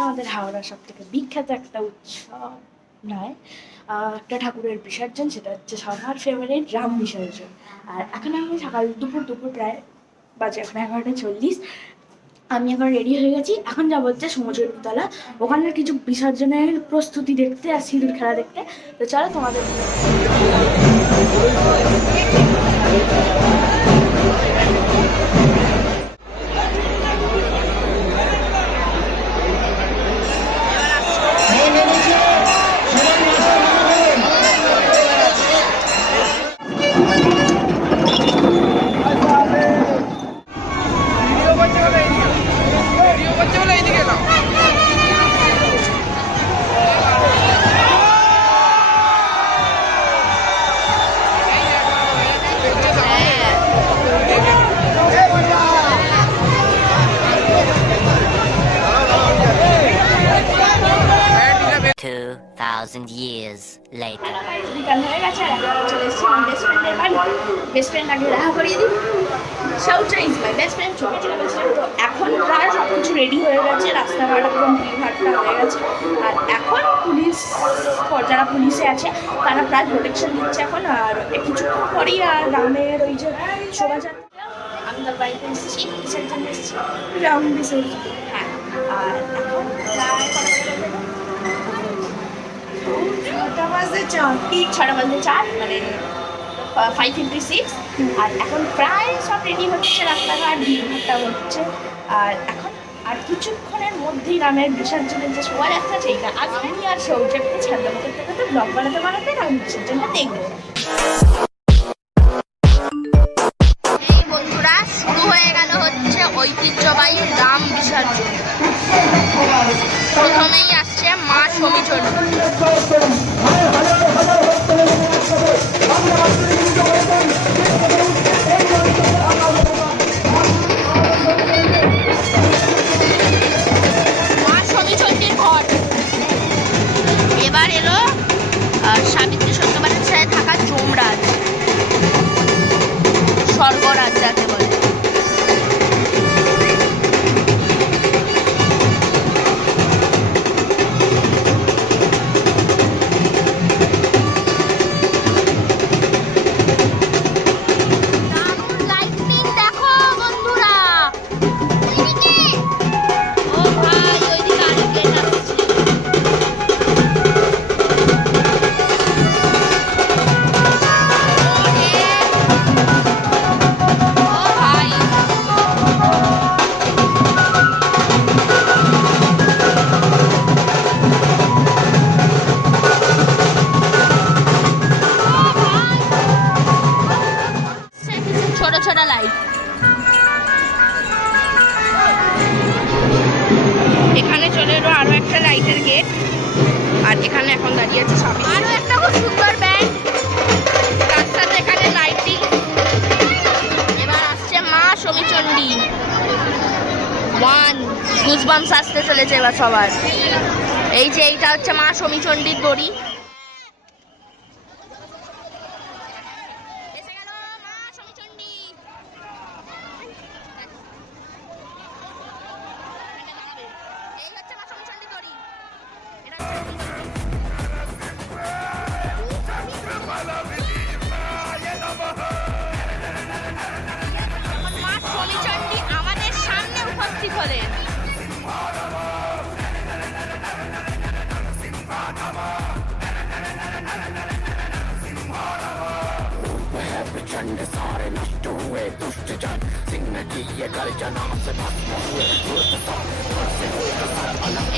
বাংলার সব থেকে বিখ্যাত একটা উৎসব নয় একটা ঠাকুরের বিসর্জন, সেটা হচ্ছে সবার ফেভারিট রাম বিসর্জন। আর এখন আমি সকাল দুপুর দুপুর প্রায় বাজে এখন এগারোটা চল্লিশ। আমি এখন রেডি হয়ে গেছি। এখন যাব হচ্ছে সমুদ্রতলা। ওখানে কিছু বিসর্জনের প্রস্তুতি দেখতে আর সিঁদুর খেলা দেখতে। তো চলো তোমাদের বেস্ট বেস্ট ফ্রেন্ড আগে দেখা করিয়ে দিই। সৌচা ইজ মাই বেস্ট ফ্রেন্ড ছিল বেস্ট ফ্রেন্ড তো এখন প্রায় সব কিছু রেডি হয়ে গেছে রাস্তাঘাট একদম ভিড়ভাট্টা হয়ে গেছে। আর এখন পুলিশ যারা পুলিশে আছে তারা প্রায় প্রোটেকশন দিচ্ছে এখন। আর কিছুক্ষণ পরেই আর রামের ওই যে শোভাযাত্রা আমি তার বাড়িতে এসেছি কিসের জন্য এসেছি? হ্যাঁ আর এখন প্রায় ছটা বাজে চার। ছটা বাজে চার মানে ফাইভ সিক্স আর এখন প্রায় সব রেডি হচ্ছে রাস্তাঘাট ভিড়ভাট্টা হচ্ছে। আর এখন, আর কিছুক্ষণের মধ্যেই রামের বিসর্জনের যে শোভাযাত্রা সেইটা আজ আমি আর সৌজেবকে ছাড়লাম। করতে করতে ব্লগ বানাতে বানাতে রাম বিসর্জনটা দেখব। বন্ধুরা, শুরু হয়ে গেল হচ্ছে ঐতিহ্যবাহী রাম আসছে মা সমীচরী ছোট ছোট লাইট এখানে চলে এলো আরও একটা লাইটের গেট। আর এখানে এখন দাঁড়িয়ে আছে সবাই আরও একটা খুব সুন্দর ব্যান্ড তার সাথে এখানে লাইটিং এবার আসছে মা সমীচণ্ডী ওয়ান গুজবামস আসতে চলেছে এবার সবার। এই যে এইটা হচ্ছে মা সমীচণ্ডীর দড়ি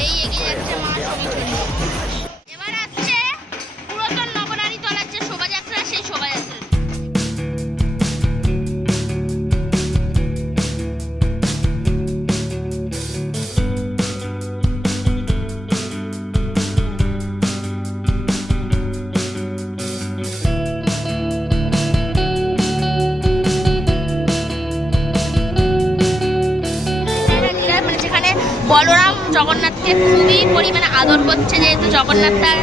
এই এগিয়ে যাচ্ছে মা সমীচণ্ডী এবার আসছে পুরাতন বলরাম জগন্নাথকে খুবই পরিমাণে আদর করছে, যেহেতু জগন্নাথ তার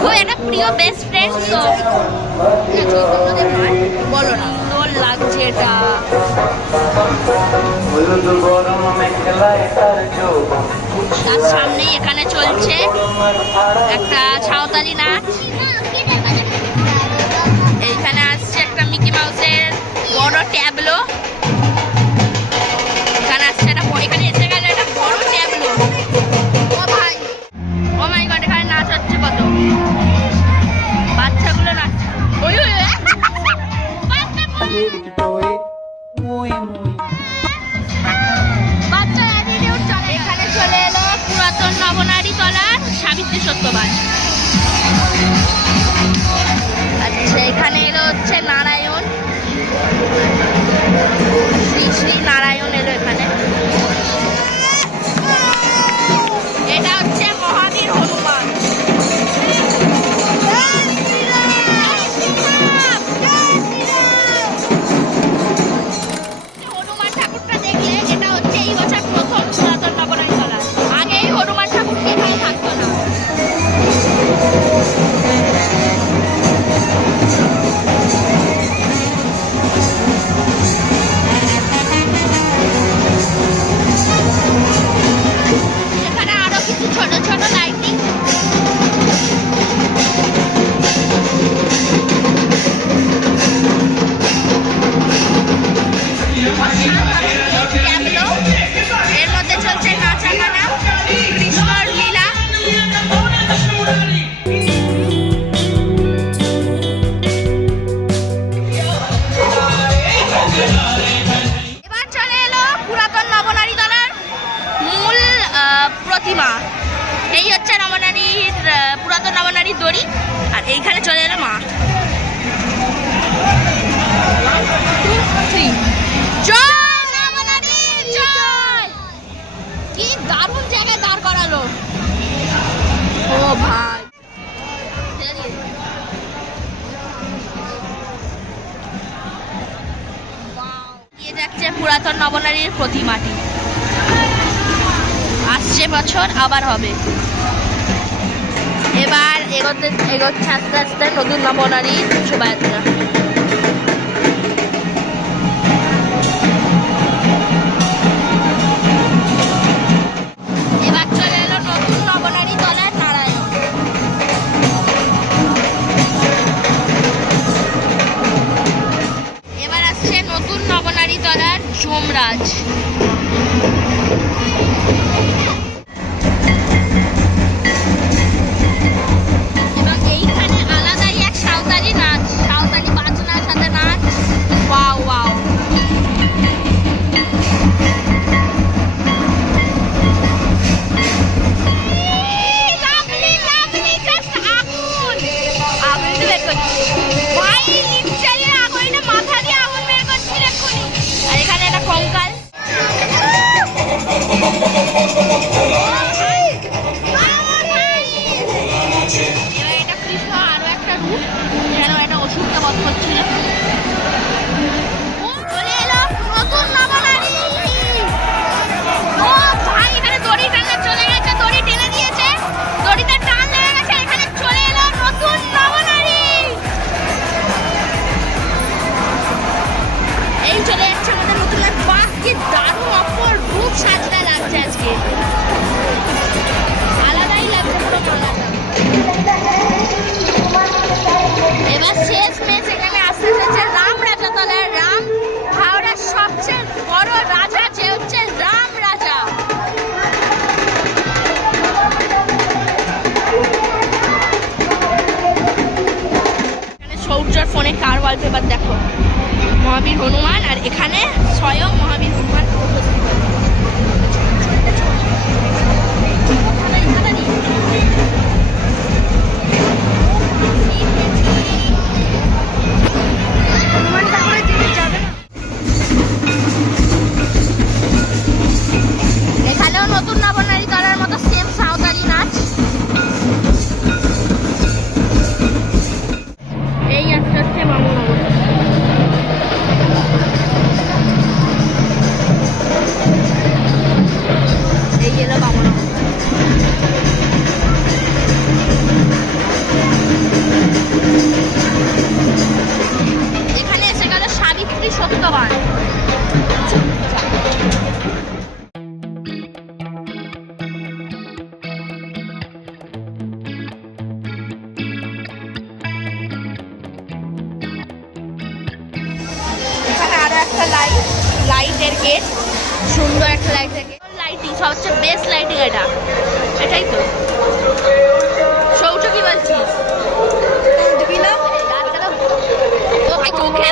খুব একটা প্রিয় বেস্ট ফ্রেন্ড তো বলরাম। তোর লাগছে এটা? তার সামনেই এখানে চলছে একটা সাঁওতালি নাচ। পুরাতন নবনারী তলার সাবিত্রী সত্যবান। আচ্ছা এখানে এলো হচ্ছে নারায়ণ। শ্রী শ্রী নারায়ণ এলো এখানে। করি, আর এইখানে চলে এলাম মাঠ কি জায়গায় দাঁড় করালো। ও ভাই। পুরাতন নবনারীর প্রতিমাটি। আসছে বছর, আবার হবে। এবার এগোতে এগোচ্ছে আস্তে আস্তে নতুন নবনারী শোভাযাত্রা। সাজটা লাগছে আজকে। আলাদাই লাগছে পুরো মালাটা এবার শেষ মেশ এখানে আসতে হচ্ছে রাম রাজা তলা রাম হাওড়ার সবচেয়ে বড় রাজা যে হচ্ছে রাম রাজা। সৌর্যর ফোনে কার ওয়ালপেপার দেখো। মহাবীর হনুমান আর এখানে স্বয়ং Mahavir Hanuman. Light থাকে। লাইটিং সবচেয়ে বেস্ট লাইটিং এটা। এটাই তো। সৌচ কি বলছিস চোখে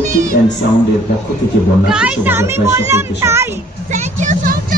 ইলেকট্রিক অ্যান্ড সাউন্ডের পক্ষ থেকে বন্যা আমি বললাম তাই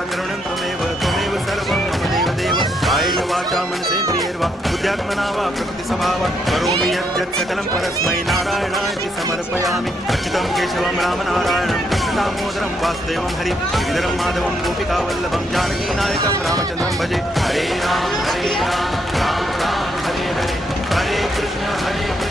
करुणं त्वमेव त्वमेव सर्वं मम देव देव। कायेन वाचा मनसेन्द्रियैर्वा बुद्ध्यात्मना वा प्रकृतिस्वभावा। करोमि यत् सकलं परस्मै नारायणाय समर्पयामि। अर्चितं केशवं, रामनारायणं, कृष्णदामोदरं, वासुदेवं, हरि। श्रीधरं, माधवं, गोपिकावल्लभं जानकीनायकं रामचन्द्रं भजे। हरे राम हरे राम राम राम, हरे हरे। हरे कृष्ण, हरे